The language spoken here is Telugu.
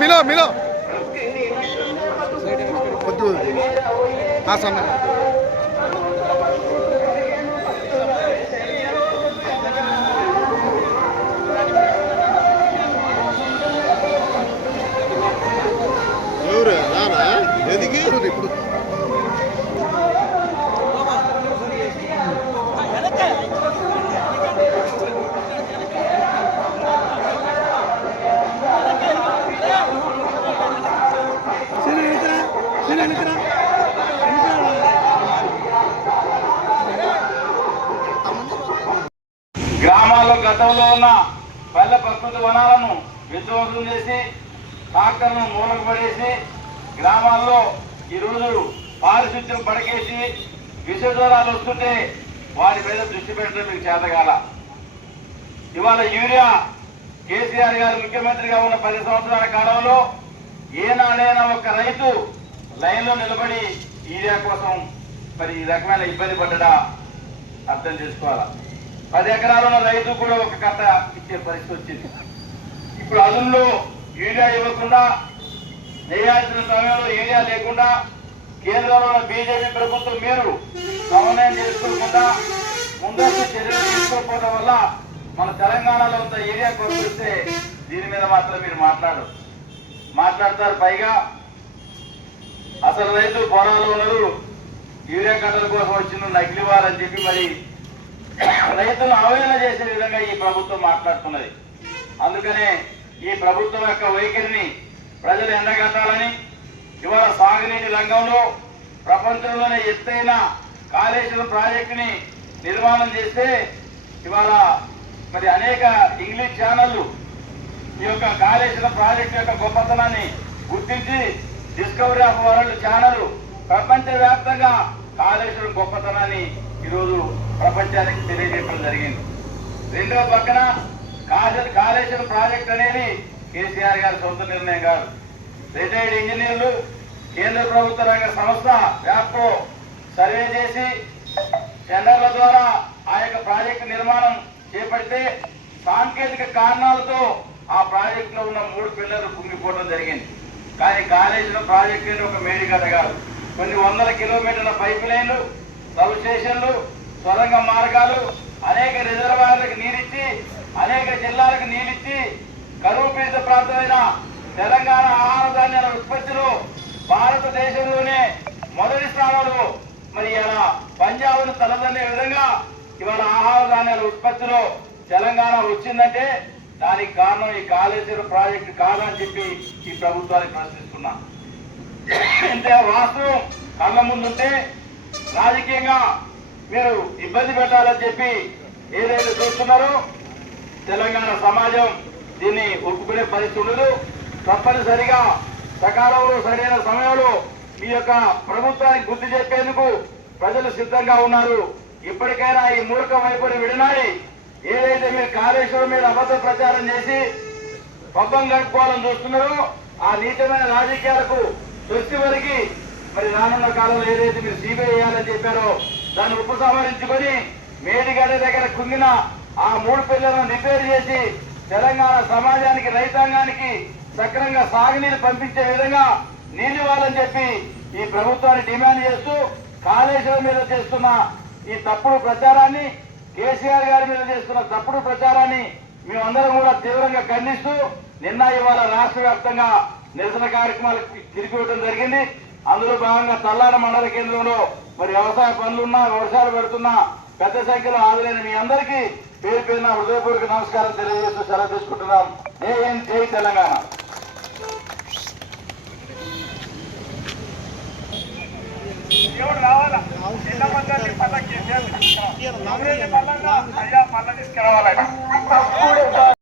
मिलो मिलो हाँ सामने ఇప్పుడు గ్రామాల్లో గతంలో ఉన్న పల్లె ప్రకృతి వనాలను విధ్వంసం చేసి ట్రాక్టర్లను మూలకు పడేసి గ్రామాల్లో ఈరోజు పారిశుద్ధ్యం పడకేసి విష జ్వరాలు వస్తుంటే వాటి మీద దృష్టి పెట్టడం మీకు చేతగాల. ఇవాళ యూరియా కేసీఆర్ గారు ముఖ్యమంత్రిగా ఉన్న 10 సంవత్సరాల కాలంలో ఏనాడైనా ఒక రైతు లైన్లో నిలబడి యూరియా కోసం మరి ఈ రకమైన ఇబ్బంది పడ్డా అర్థం చేసుకోవాలా. 10 ఎకరాల ఉన్న రైతు కూడా ఒక కట్ట ఇచ్చే పరిస్థితి వచ్చింది. ఇప్పుడు అదుల్లో యూరియా ఇవ్వకుండా వేయాల్సిన సమయంలో యూరియా లేకుండా కేంద్రంలో ఉన్న బీజేపీ ప్రభుత్వం మీరు సమన్వయం చేసుకోకుండా ముందస్తు చర్యలు తీసుకోకపోవడం వల్ల మన తెలంగాణలో అంత ఏరియా కొనుక్కొస్తే దీని మీద మాత్రం మీరు మాట్లాడతారు. పైగా అసలు రైతు పొలాల్లో ఉన్నారు, యూరియా కట్టల కోసం వచ్చిన నకిలీవారని చెప్పి మరి రైతులను అవహేళన చేసే విధంగా ఈ ప్రభుత్వం మాట్లాడుతున్నది. అందుకనే ఈ ప్రభుత్వం యొక్క వైఖరిని ప్రజలు ఎండగట్టాలని ఇవాళ సాగునీటి రంగంలో ప్రపంచంలోనే ఎత్తైన కాళేశ్వరం ప్రాజెక్టుని నిర్మాణం చేస్తే ఇవాళ మరి అనేక ఇంగ్లీష్ ఛానళ్లు ఈ యొక్క కాళేశ్వరం ప్రాజెక్టు యొక్క గొప్పతనాన్ని గుర్తించి డిస్కవరీ ఆఫ్ వరల్డ్ ఛానల్ ప్రపంచవ్యాప్తంగా కాళేశ్వరం గొప్పతనాన్ని ఈరోజు ప్రపంచానికి తెలియజేయడం జరిగింది. రెండవ పక్కన కాళేశ్వరం ప్రాజెక్ట్ అనేది కేసీఆర్ గారి సొంత నిర్ణయం కాదు. రిటైర్డ్ ఇంజనీర్లు కేంద్ర ప్రభుత్వ రంగ సంస్థ వ్యాప్తో సర్వే చేసి టెండర్ల ద్వారా ఆ యొక్క ప్రాజెక్టు నిర్మాణం చేపడితే సాంకేతిక కారణాలతో ఆ ప్రాజెక్టులో ఉన్న 3 పిల్లర్లు కుంగిపోవడం జరిగింది. కానీ కాళేశ్వరం ప్రాజెక్టు ఒక మేడిగడ్డ కాదు. కొన్ని వందల కిలోమీటర్ల పైప్ లైన్లు, సబ్ స్టేషన్లు, సొరంగ మార్గాలు, అనేక రిజర్వాయర్లకు నీరిచ్చి అనేక జిల్లాలకు నీరిచ్చి కరువు పీడిత ప్రాంతమైన తెలంగాణ ఆహార ధాన్యాల ఉత్పత్తిలో భారతదేశంలోనే మొదటి స్థానంలో మరి ఇలా పంజాబ్ను తలదన్నే విధంగా ఇవాళ ఆహార ధాన్యాల ఉత్పత్తిలో తెలంగాణ వచ్చిందంటే దానికి కారణం ఈ కాళేశ్వరం ప్రాజెక్టు కాదని చెప్పి ఈ ప్రభుత్వాన్ని ప్రశ్నిస్తున్నా. ఇంతే వాస్తవం కళ్ళ ముందుంటే రాజకీయంగా మీరు ఇబ్బంది పెట్టాలని చెప్పి ఏదైతే చూస్తున్నారో తెలంగాణ సమాజం దీన్ని ఒప్పుకునే పరిస్థితి ఉండదు. తప్పనిసరిగా సకాలంలో సరైన సమయంలో మీ యొక్క ప్రభుత్వానికి బుద్ధి చెప్పేందుకు ప్రజలు సిద్ధంగా ఉన్నారు. ఇప్పటికైనా ఈ మూర్ఖ వైపుని విడనాడి ఏదైతే మీరు కాళేశ్వరం మీద అబద్ధ ప్రచారం చేసి పబ్బం గడుపుకోవాలని చూస్తున్నారో ఆ నీచమైన రాజకీయాలకు దృష్టి వరకు మరి రానున్న కాలంలో ఏదైతే మీరు సిబిఐ వేయాలని చెప్పారో దాన్ని ఉపసంహరించుకొని మేడిగడ్డ దగ్గర కుంగిన ఆ 3 పిల్లలను రిపేర్ చేసి తెలంగాణ సమాజానికి రైతాంగానికి సక్రంగా సాగునీరు పంపించే విధంగా నీళ్లు ఇవ్వాలని చెప్పి ఈ ప్రభుత్వాన్ని డిమాండ్ చేస్తూ కాళేశ్వరం మీద చేస్తున్న ఈ తప్పుడు ప్రచారాన్ని, కేసీఆర్ గారి మీద చేస్తున్న తప్పుడు ప్రచారాన్ని మేమందరం కూడా తీవ్రంగా ఖండిస్తూ నిన్న ఇవాళ రాష్ట్ర వ్యాప్తంగా నిరసన కార్యక్రమాలు తిరిగివ్వడం జరిగింది. అందులో భాగంగా తల్లాడ మండల కేంద్రంలో మరి వ్యవసాయ పనులున్నా వర్షాలు పెడుతున్నా పెద్ద సంఖ్యలో హాజరైన మీ అందరికీ పేరు పేరున హృదయపూర్వక నమస్కారం తెలియజేస్తూ సెలవు తీసుకుంటున్నాం. జై తెలంగాణ. దేవుడు రావాలా చిన్న మంది పల్లకి అయ్యా పల్ల తీసుకురావాలట.